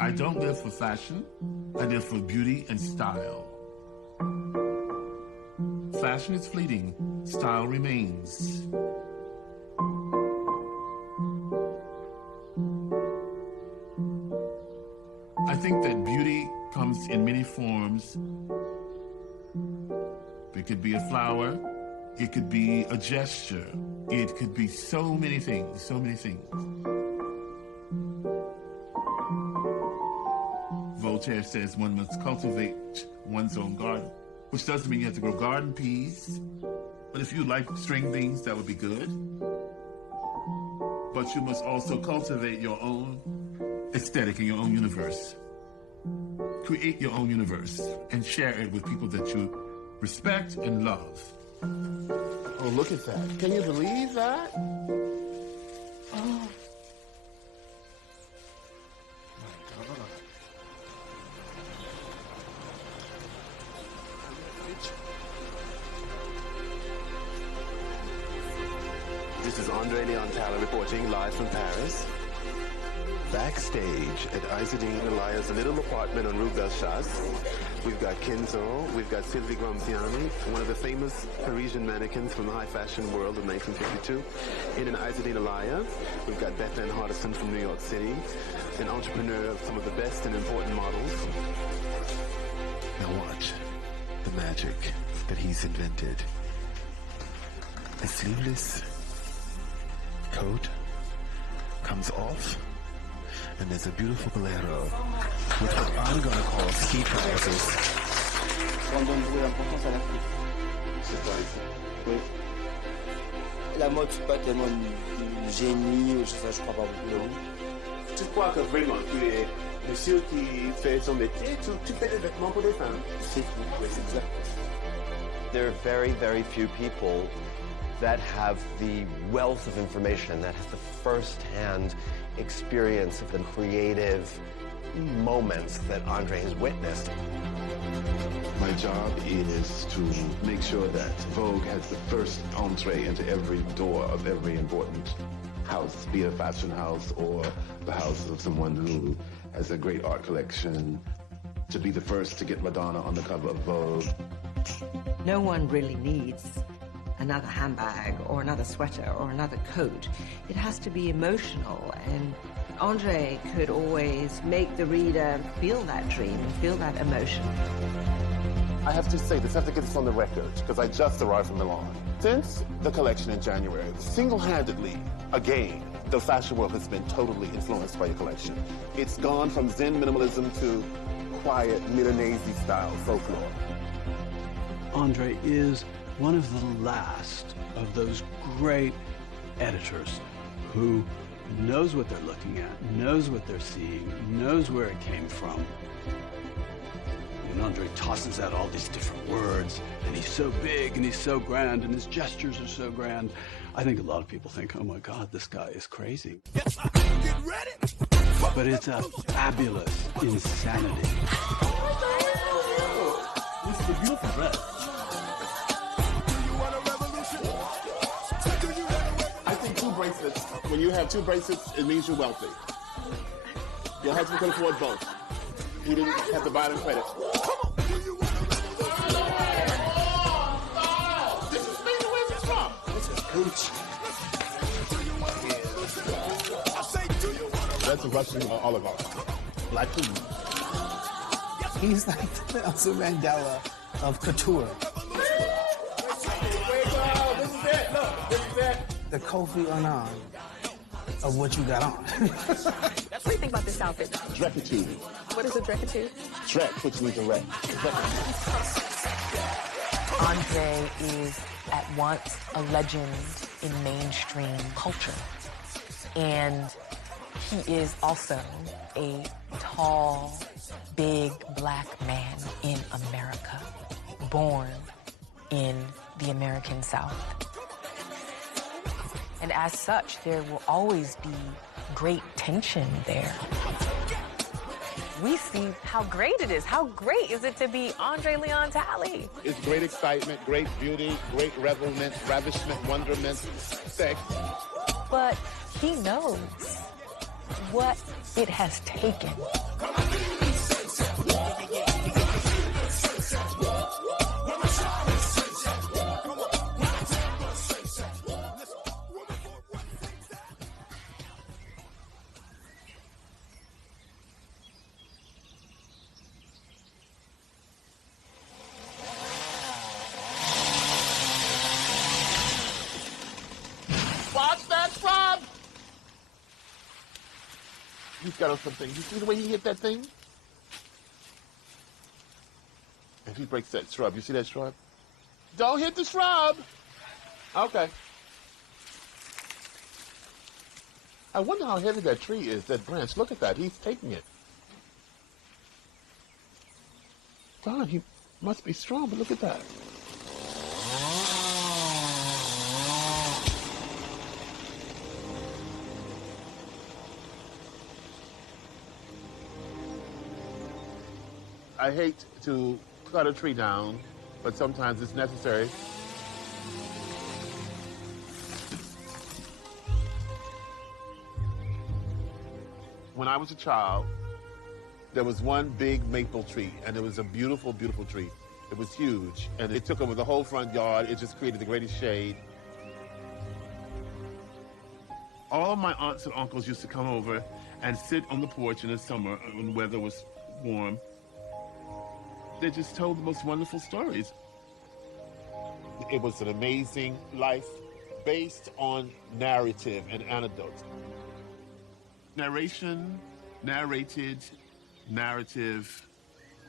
I don't live for fashion. I live for beauty and style. Fashion is fleeting. Style remains. I think that beauty comes in many forms. It could be a flower. It could be a gesture. It could be so many things, so many things. Voltaire says one must cultivate one's own garden, which doesn't mean you have to grow garden peas. But if you like string beans, that would be good. But you must also cultivate your own aesthetic in your own universe. Create your own universe and share it with people that you respect and love. Oh, look at that. Can you believe that? Oh. My God. This is Andre Leontalo reporting live from Paris. Backstage at Isadine Elia's little apartment on Rue Bellechasse, we've got Kenzo, we've got Sylvie Gramziani, one of the famous Parisian mannequins from the high fashion world of 1952. In an Isadine Elia, we've got Beth Ann Hardison from New York City, an entrepreneur of some of the best and important models. Now watch the magic that he's invented. A sleeveless coat comes off, and there's a beautiful bolero with what I'm going to call ski trousers. On donne beaucoup d'importance à l'Afrique. C'est pas ici. Oui. La mode, c'est pas tellement du génie, ou ça, je crois pas beaucoup. Non. Tu crois que vraiment tu es monsieur qui fait son métier, tu fais des vêtements pour des femmes? C'est tout. Oui, c'est exact. There are very, very few people that have the wealth of information, that has the first-hand experience of the creative moments that Andre has witnessed. My job is to make sure that Vogue has the first entree into every door of every important house, be it a fashion house or the house of someone who has a great art collection, to be the first to get Madonna on the cover of Vogue. No one really needs another handbag or another sweater or another coat. It has to be emotional, and Andre could always make the reader feel that dream, feel that emotion. I have to say this, I have to get this on the record, because I just arrived from Milan. Since the collection in January, single-handedly, again, the fashion world has been totally influenced by your collection. It's gone from Zen minimalism to quiet Milanese style folklore. Andre is one of the last of those great editors who knows what they're looking at, knows what they're seeing, knows where it came from. And Andre tosses out all these different words, and he's so big and he's so grand and his gestures are so grand. I think a lot of people think, oh my God, this guy is crazy. Get ready. But it's a fabulous insanity. This is a beautiful dress. Bracelets. When you have two bracelets, it means you're wealthy. Your husband could afford both. He didn't have to buy them credit. This is me. Where's this from? This is Gucci. That's a Russian oligarch. Black food. He's like the Nelson Mandela of couture. This is it. Look, this is it. The Kofi Annan of what you got on. What do you think about this outfit? Drecitude. What is a drecitude? Drec, which means a wreck. Andre is at once a legend in mainstream culture. And he is also a tall, big black man in America, born in the American South. And as such, there will always be great tension there. we see how great it is. How great is it to be Andre Leon Talley? It's great excitement, great beauty, great revelment, ravishment, wonderment, sex. But he knows what it has taken. He's got on something. You see the way he hit that thing? And he breaks that shrub. You see that shrub? Don't hit the shrub. Okay. I wonder how heavy that tree is, that branch. Look at that. He's taking it. Darn, he must be strong, but look at that. I hate to cut a tree down, but sometimes it's necessary. When I was a child, there was one big maple tree, and it was a beautiful, beautiful tree. It was huge, and it took over the whole front yard. It just created the greatest shade. All of my aunts and uncles used to come over and sit on the porch in the summer when the weather was warm. They just told the most wonderful stories. It was an amazing life based on narrative and anecdotes. Narration, narrated, narrative,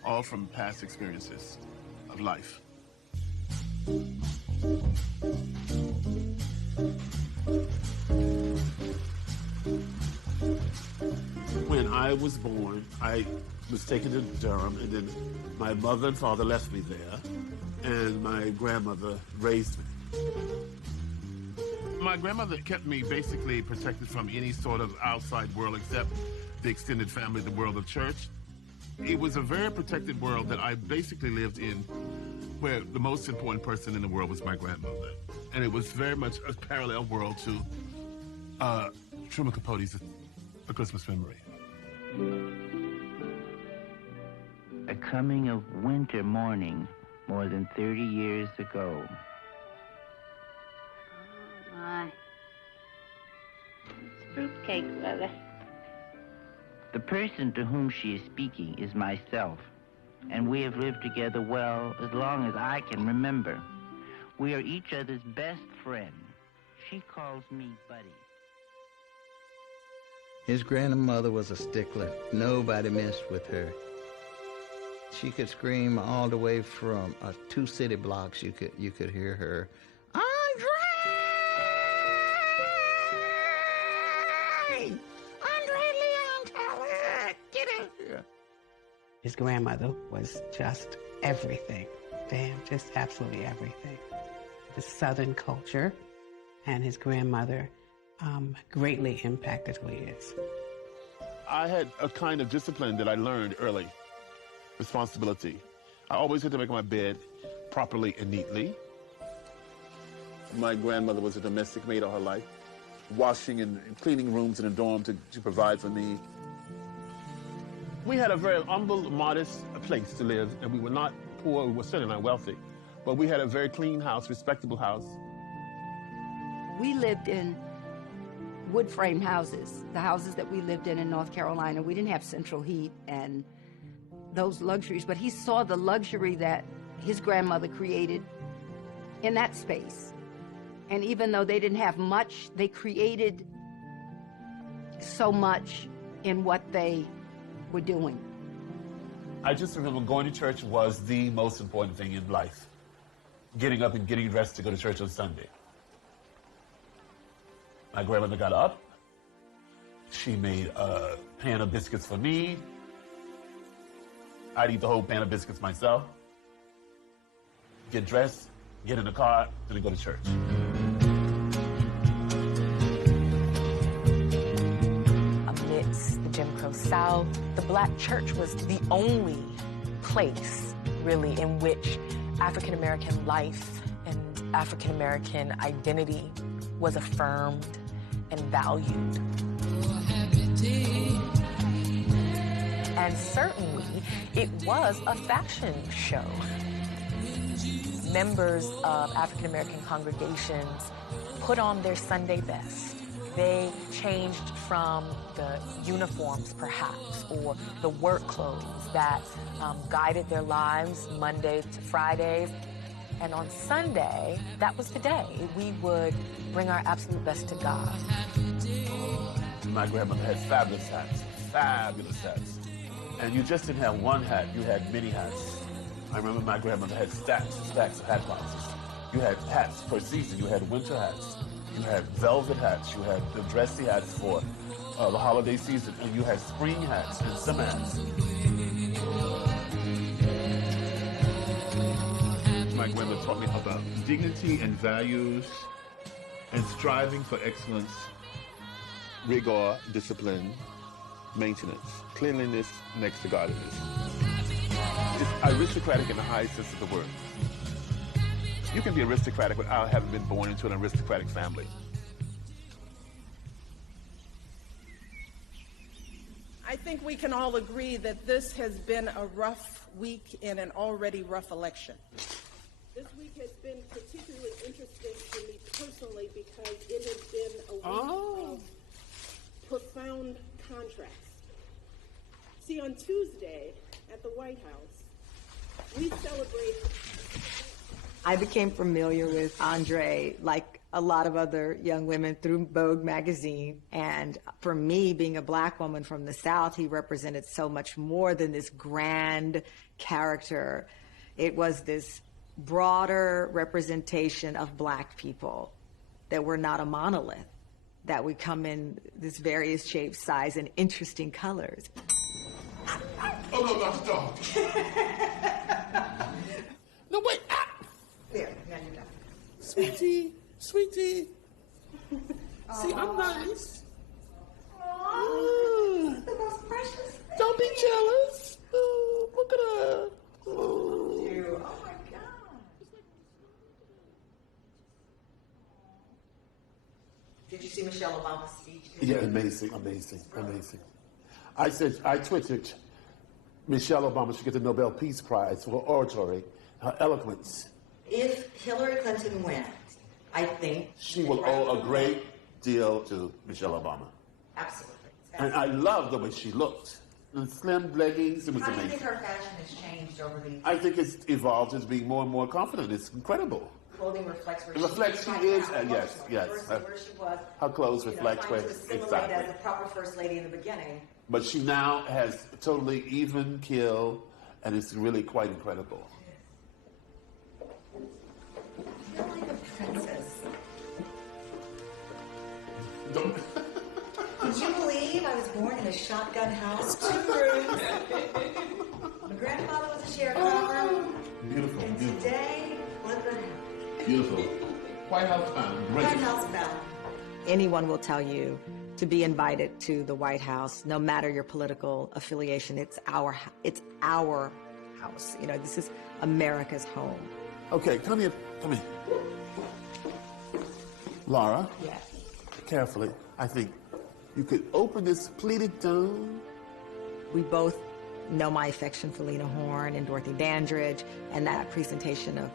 all from past experiences of life. When I was born, I was taken to Durham, and then my mother and father left me there, and my grandmother raised me. My grandmother kept me basically protected from any sort of outside world except the extended family, the world of church. It was a very protected world that I basically lived in, where the most important person in the world was my grandmother. And it was very much a parallel world to Truman Capote's A Christmas Memory. A coming of winter morning more than 30 years ago. Oh, my. It's fruitcake, brother. The person to whom she is speaking is myself, and we have lived together well as long as I can remember. We are each other's best friend. She calls me Buddy. His grandmother was a stickler. Nobody messed with her. She could scream all the way from 2 city blocks. You could hear her, Andre! Andre Leon Talley! Get in here! His grandmother was just everything to him, just absolutely everything. The Southern culture and his grandmother greatly impacted who he is. I had a kind of discipline that I learned early. Responsibility. I always had to make my bed properly and neatly. My grandmother was a domestic maid all her life, washing and cleaning rooms in a dorm to provide for me. We had a very humble, modest place to live, and we were not poor, we were certainly not wealthy, but we had a very clean house, respectable house. We lived in wood frame houses, the houses that we lived in North Carolina. We didn't have central heat and those luxuries, but he saw the luxury that his grandmother created in that space. And even though they didn't have much, they created so much in what they were doing. I just remember going to church was the most important thing in life. Getting up and getting dressed to go to church on Sunday. My grandmother got up. She made a pan of biscuits for me. I'd eat the whole pan of biscuits myself. Get dressed, get in the car, and then go to church. Amidst the Jim Crow Toronto South, the Black church was the only place, really, in which African American life and African American identity was affirmed and valued. And certainly, it was a fashion show. Members of African American congregations put on their Sunday best. They changed from the uniforms, perhaps, or the work clothes that guided their lives Monday to Fridays. And on Sunday, that was the day we would bring our absolute best to God. My grandmother had fabulous hats. And you just didn't have one hat, you had many hats. I remember my grandmother had stacks and stacks of hat boxes. You had hats per season. You had winter hats. You had velvet hats. You had the dressy hats for the holiday season. And you had spring hats and summer hats. My grandmother taught me about dignity and values and striving for excellence, rigor, discipline, maintenance, cleanliness next to godliness. It's aristocratic in the highest sense of the word. You can be aristocratic without having been born into an aristocratic family. I think we can all agree that this has been a rough week in an already rough election. This week has been particularly interesting to me personally because it has been a week of profound contrast. See, on Tuesday at the White House, we celebrate. I became familiar with Andre, like a lot of other young women, through Vogue magazine. And for me, being a Black woman from the South, he represented so much more than this grand character. It was this broader representation of Black people, that we're not a monolith, that we come in this various shapes, size, and interesting colors. Oh, no, not the dog. No, wait. There, now you're done. Sweetie. See, I'm nice. Aww, the most precious thing. Don't be jealous. Oh, look at her. Oh my God. Did you see Michelle Obama's speech? Yeah, amazing. I tweeted, Michelle Obama should get the Nobel Peace Prize for her oratory, her eloquence. If Hillary Clinton wins, I think she will owe a great deal to Michelle Obama. Absolutely. And I love the way she looked. The slim leggings, it was How do you amazing. think her fashion has changed over the years? I think it's evolved as being more and more confident. It's incredible. Clothing reflects where It reflects she is, now, yes. where she was. Her clothes reflect trying where, to assimilate exactly. as a proper first lady in the beginning. But she now has totally even keel, and it's really quite incredible. I feel like a princess. Don't. Would you believe I was born in a shotgun house, 2 rooms? My grandfather was a sharecropper. Beautiful. And Beautiful. today, look at him. Beautiful. White House bound. Great. White House bound. Anyone will tell you to be invited to the White House, no matter your political affiliation. It's our house. You know, this is America's home. Okay, come here. Laura. Yes. Carefully. I think you could open this pleated down. We both know my affection for Lena Horne and Dorothy Dandridge, and that presentation of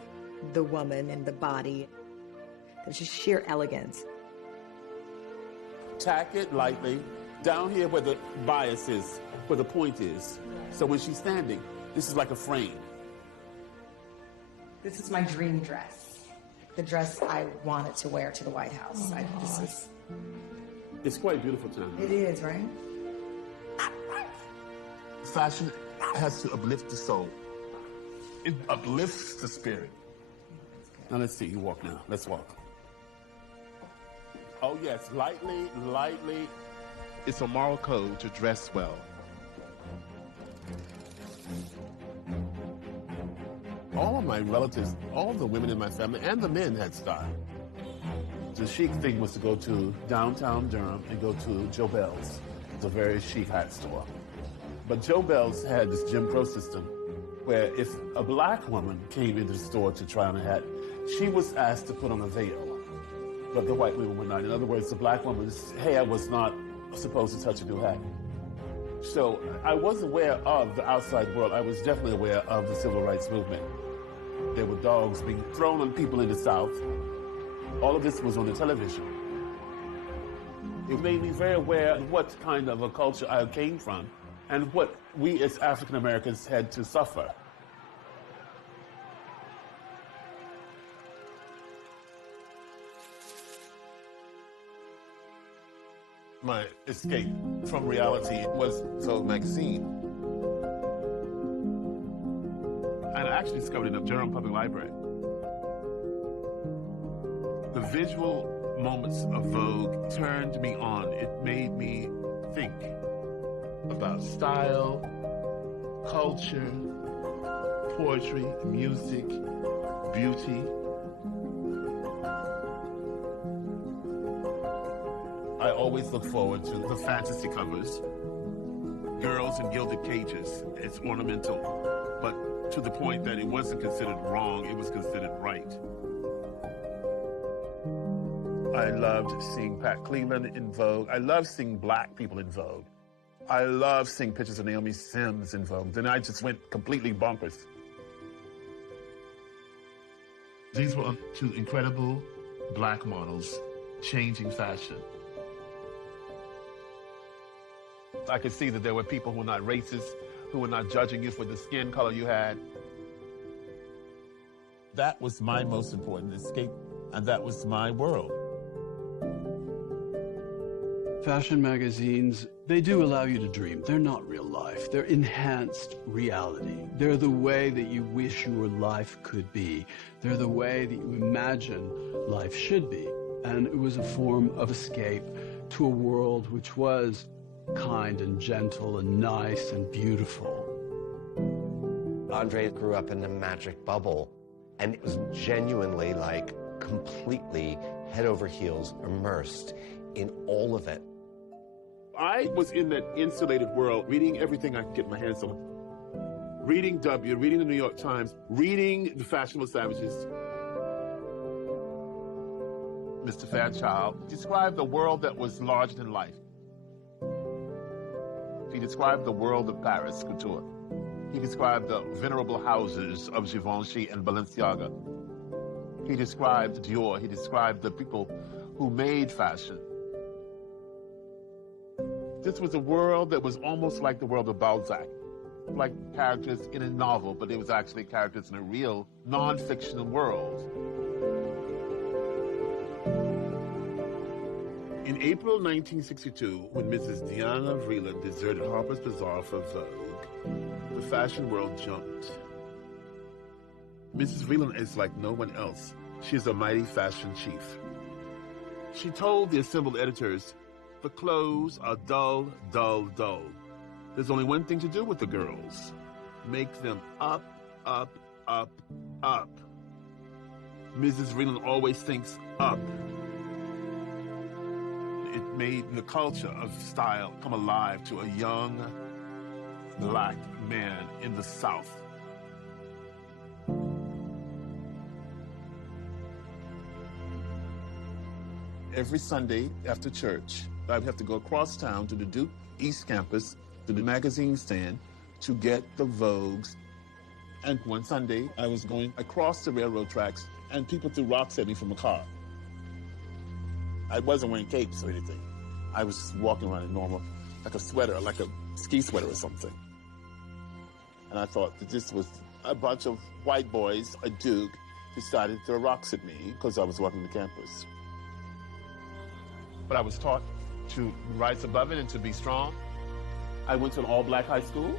the woman and the body. There's just sheer elegance. Tack it lightly down here where the bias is, where the point is. So when she's standing, this is like a frame. This is my dream dress. The dress I wanted to wear to the White House. It's quite beautiful, Tom. It is, right? Fashion has to uplift the soul. It uplifts the spirit. Now let's see, you walk now. Let's walk. Oh yes, lightly. It's a moral code to dress well. All of my relatives, all the women in my family, and the men had style. The chic thing was to go to downtown Durham and go to Joe Bell's, a very chic hat store. But Joe Bell's had this Jim Crow system where if a black woman came into the store to try on a hat, she was asked to put on a veil, but the white women were not. In other words, the black woman's hair was not supposed to touch a new hat. So I was aware of the outside world. I was definitely aware of the civil rights movement. There were dogs being thrown on people in the South. All of this was on the television. It made me very aware of what kind of a culture I came from and what we as African Americans had to suffer. My escape from reality was Vogue magazine. And I actually discovered it in the Durham Public Library. The visual moments of Vogue turned me on. It made me think about style, culture, poetry, music, beauty. I always look forward to the fantasy covers. Girls in gilded cages. It's ornamental, but to the point that it wasn't considered wrong, it was considered right. I loved seeing Pat Cleveland in Vogue. I loved seeing black people in Vogue. I loved seeing pictures of Naomi Sims in Vogue. Then I just went completely bonkers. These were two incredible black models changing fashion. I could see that there were people who were not racist, who were not judging you for the skin color you had. That was my most important escape, and that was my world. Fashion magazines, they do allow you to dream. They're not real life. They're enhanced reality. They're the way that you wish your life could be. They're the way that you imagine life should be. And it was a form of escape to a world which was kind and gentle and nice and beautiful. Andre grew up in a magic bubble, and it was genuinely like completely head over heels immersed in all of it. I was in that insulated world, reading everything I could get my hands on. Reading W, reading the New York Times, reading the Fashionable Savages. Mr. Fairchild described a world that was larger than life. He described the world of Paris couture. He described the venerable houses of Givenchy and Balenciaga. He described Dior. He described the people who made fashion. This was a world that was almost like the world of Balzac, like characters in a novel, but it was actually characters in a real non-fictional world. In April 1962, when Mrs. Diana Vreeland deserted Harper's Bazaar for Vogue, the fashion world jumped. Mrs. Vreeland is like no one else. She is a mighty fashion chief. She told the assembled editors, "The clothes are dull, dull, dull. There's only one thing to do with the girls. Make them up, up, up, up." Mrs. Vreeland always thinks up. It made the culture of style come alive to a young black man in the South. Every Sunday after church, I'd have to go across town to the Duke East Campus, to the magazine stand, to get the Vogues. And one Sunday, I was going across the railroad tracks, and people threw rocks at me from a car. I wasn't wearing capes or anything. I was just walking around in normal, like a sweater, like a ski sweater or something. And I thought that this was a bunch of white boys, a Duke, decided to throw rocks at me because I was walking the campus. But I was taught to rise above it and to be strong. I went to an all-black high school.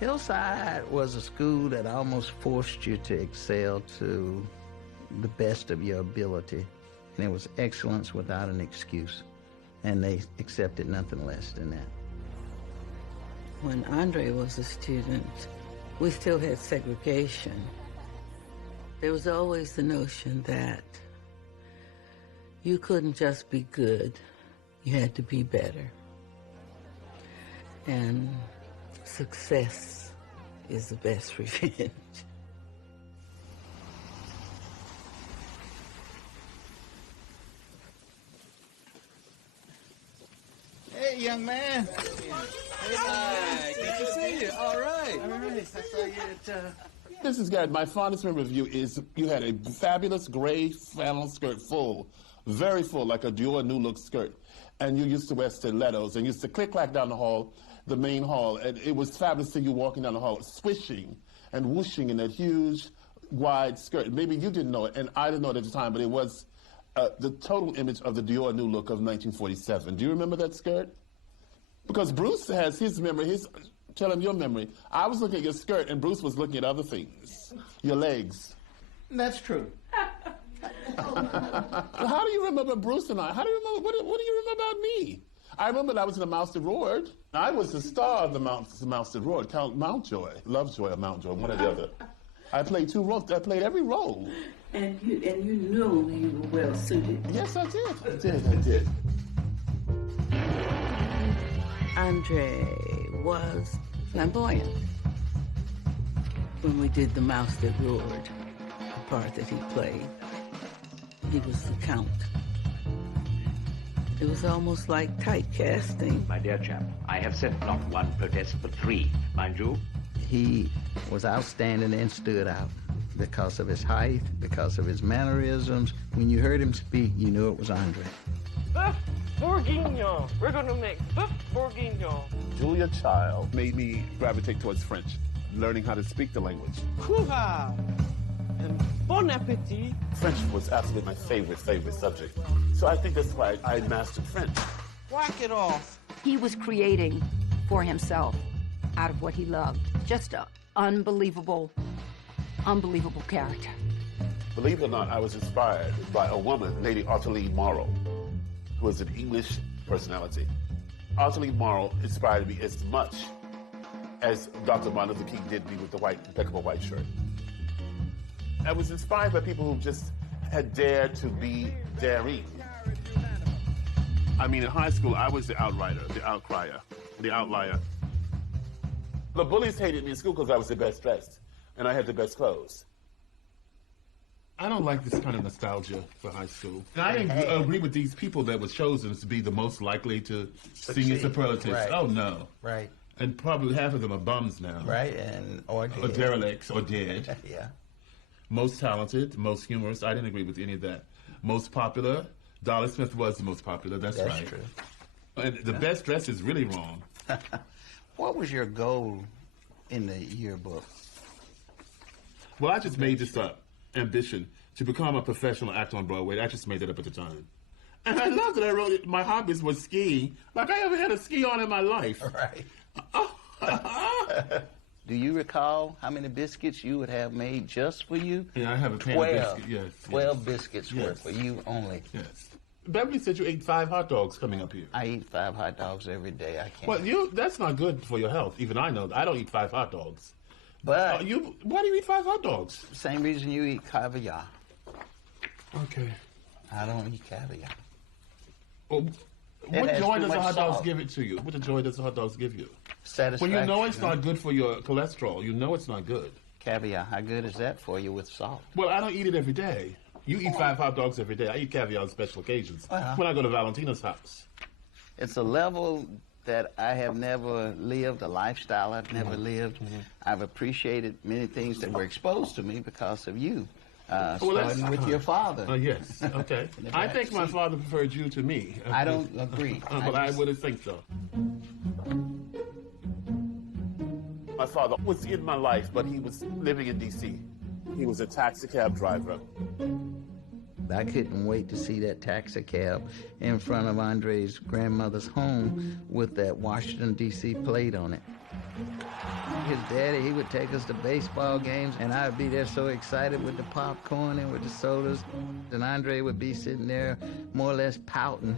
Hillside was a school that almost forced you to excel to the best of your ability. And it was excellence without an excuse. And they accepted nothing less than that. When Andre was a student, we still had segregation. There was always the notion that you couldn't just be good You had to be better. And success is the best revenge. Hey, young man. Hey, good to see you. All right. I saw you at... Mrs. Garrett, my fondest memory of you is you had a fabulous gray flannel skirt, full, very full, like a Dior New Look skirt. And you used to wear stilettos and used to click-clack down the hall, the main hall. And it was fabulous to see you walking down the hall, swishing and whooshing in that huge, wide skirt. Maybe you didn't know it, and I didn't know it at the time, but it was the total image of the Dior New Look of 1947. Do you remember that skirt? Because Bruce has his memory, tell him your memory. I was looking at your skirt, and Bruce was looking at other things. Your legs. That's true. How do you remember Bruce and I? How do you remember, what do you remember about me? I remember that I was in the Mouse that Roared. I was the star of the Mouse that Roared, Count Mountjoy, Lovejoy or Mountjoy, one or the other. I played 2 roles. I played every role. And you knew you were well suited. Yes, I did. I did. Andre was flamboyant. When we did The Mouse That Roared, the part that he played, he was the Count. It was almost like typecasting. My dear chap, I have sent not 1 protest, but 3, mind you. He was outstanding and stood out because of his height, because of his mannerisms. When you heard him speak, you knew it was Andre. Bœuf bourguignon. We're going to make bœuf bourguignon. Julia Child made me gravitate towards French, learning how to speak the language. Courage and bon appétit. French was absolutely my favorite subject. So I think that's why I mastered French. Whack it off. He was creating for himself out of what he loved. Just an unbelievable character. Believe it or not, I was inspired by a woman, Lady Ottilie Morrow, who was an English personality. Ottilie Morrow inspired me as much as Dr. Martin Luther King did me with the impeccable white shirt. I was inspired by people who just had dared to be daring. I mean, in high school, I was the outrider, the outcrier, the outlier. The bullies hated me in school because I was the best dressed, and I had the best clothes. I don't like this kind of nostalgia for high school. I agree with these people that was chosen to be the most likely to sing in superlatives. Right. Oh, no. Right. And probably half of them are bums now. Right, or dead. Or derelicts, or dead. Yeah. Most talented, most humorous. I didn't agree with any of that. Most popular. Dolly Smith was the most popular. That's right. That's true. And the best dress is really wrong. What was your goal in the yearbook? Well, I just made this up. Ambition to become a professional actor on Broadway. I just made that up at the time. And I love that I wrote it. My hobbies were skiing. Like I ever had a ski on in my life. Right. Do you recall how many biscuits you would have made just for you? Yeah, I have a pan of biscuits, yes. 12 biscuits worth for you only. Yes. Beverly said you ate 5 hot dogs coming up here. I eat 5 hot dogs every day. I can't. Well, that's not good for your health. Even I know. I don't eat 5 hot dogs. But why do you eat 5 hot dogs? Same reason you eat caviar. Okay. I don't eat caviar. Well, what joy does the hot dogs give it to you? What joy does the hot dogs give you? Satisfaction. When you know it's not good for your cholesterol, you know it's not good. Caviar, how good is that for you with salt? Well, I don't eat it every day. You eat 5 hot dogs every day. I eat caviar on special occasions. When I go to Valentina's house. It's a level that I have never lived, a lifestyle I've never lived. I've appreciated many things that were exposed to me because of you. Starting with your father. Yes, okay. I think my father preferred you to me. I don't agree. But I wouldn't think so. My father was in my life, but he was living in D.C. He was a taxi cab driver. I couldn't wait to see that taxi cab in front of Andre's grandmother's home with that Washington, D.C. plate on it. His daddy, he would take us to baseball games, and I'd be there so excited with the popcorn and with the sodas. And Andre would be sitting there more or less pouting.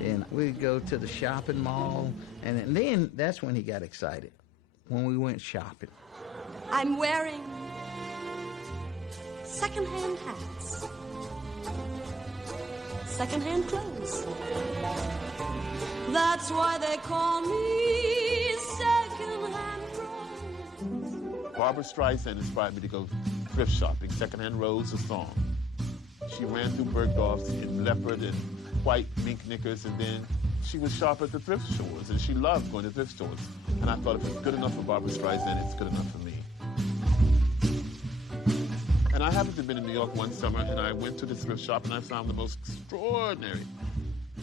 And we'd go to the shopping mall, and then that's when he got excited, when we went shopping. I'm wearing second-hand hats, secondhand clothes. That's why they call me secondhand rose. Barbra Streisand inspired me to go thrift shopping. Secondhand Rose, a song. She ran through Bergdorf's in leopard and white mink knickers, and then she would shop at the thrift stores, and she loved going to thrift stores. And I thought if it's good enough for Barbra Streisand, it's good enough for me. And I happened to have been in New York one summer, and I went to this thrift shop, and I found the most extraordinary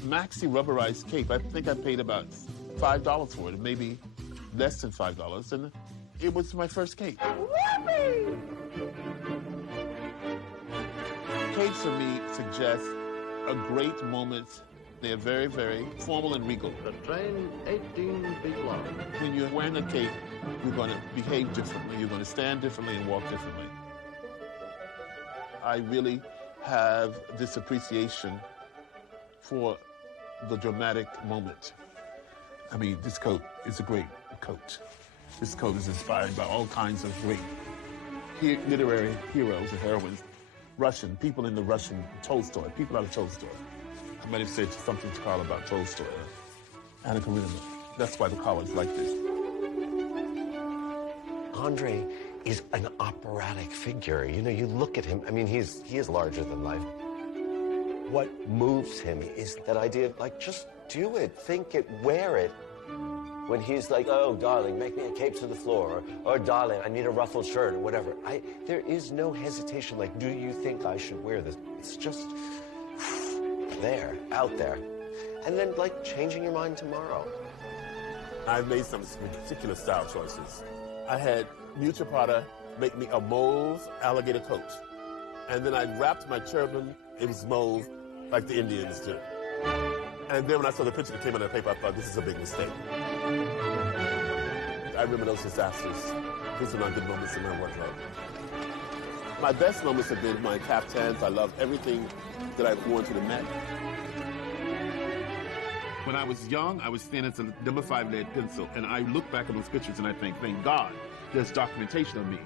maxi rubberized cape. I think I paid about $5 for it, maybe less than $5, and it was my first cape. Capes for me suggest a great moment. They are very, very formal and regal. The train 18 feet long. When you're wearing a cape, you're going to behave differently. You're going to stand differently and walk differently. I really have this appreciation for the dramatic moment. I mean, this coat is a great coat. This coat is inspired by all kinds of great literary heroes and heroines. Russian, people in the Russian Tolstoy, people out of Tolstoy. I might have said something to Carl about Tolstoy, Anna Karenina. That's why the college like this. Andre is an operatic figure. You know, you look at him, I mean, he is larger than life. What moves him is that idea of, like, just do it, think it, wear it. When he's like, oh, darling, make me a cape to the floor, or darling, I need a ruffled shirt, or whatever. There is no hesitation, like, do you think I should wear this? It's just there, out there. And then, like, changing your mind tomorrow. I've made some particular style choices. I had Mucha Prada make me a mauve alligator coat. And then I wrapped my turban, it was mauve, like the Indians do. And then when I saw the picture that came out of the paper, I thought, this is a big mistake. I remember those disasters. These are not good moments in my wardrobe. My best moments have been my caftans. I love everything that I've worn to the Met. When I was young, I was thin as a number 5 lead pencil, and I look back at those pictures and I think, thank God, there's documentation of me.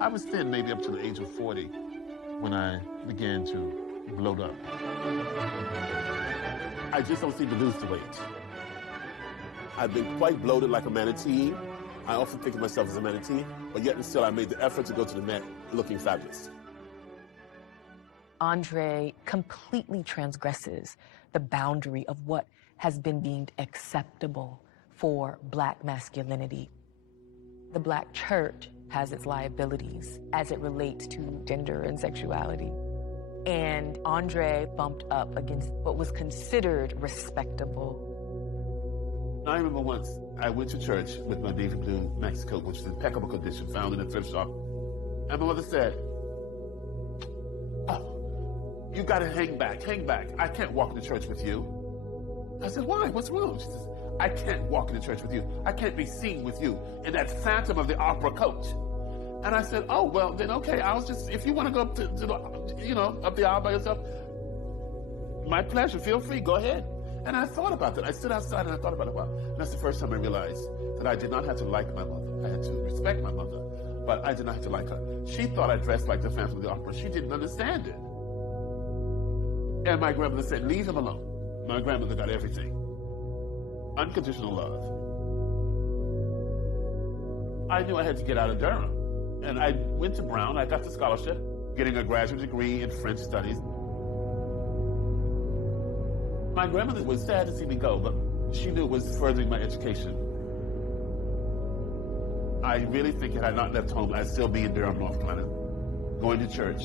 I was thin maybe up to the age of 40 when I began to bloat up. I just don't seem to lose the weight. I've been quite bloated like a manatee. I often think of myself as a manatee, but yet and still I made the effort to go to the Met looking fabulous. Andre completely transgresses the boundary of what has been deemed acceptable for Black masculinity. The Black church has its liabilities as it relates to gender and sexuality. And Andre bumped up against what was considered respectable. I remember once I went to church with my navy blue maxi coat, which is in impeccable condition, found in a thrift shop. And my mother said, oh, you gotta hang back, hang back. I can't walk into church with you. I said, why? What's wrong? She says, I can't walk into church with you. I can't be seen with you in that Phantom of the Opera coat. And I said, oh, well, then okay, I'll just, if you want to go up to the, you know, up the aisle by yourself, my pleasure, feel free, go ahead. And I thought about that. I stood outside and I thought about it a while. And that's the first time I realized that I did not have to like my mother. I had to respect my mother, but I did not have to like her. She thought I dressed like the Phantom of the Opera. She didn't understand it. And my grandmother said, leave him alone. My grandmother got everything. Unconditional love. I knew I had to get out of Durham. And I went to Brown. I got the scholarship, getting a graduate degree in French studies. My grandmother was sad to see me go, but she knew it was furthering my education. I really think had I not left home, I'd still be in Durham, North Carolina, going to church,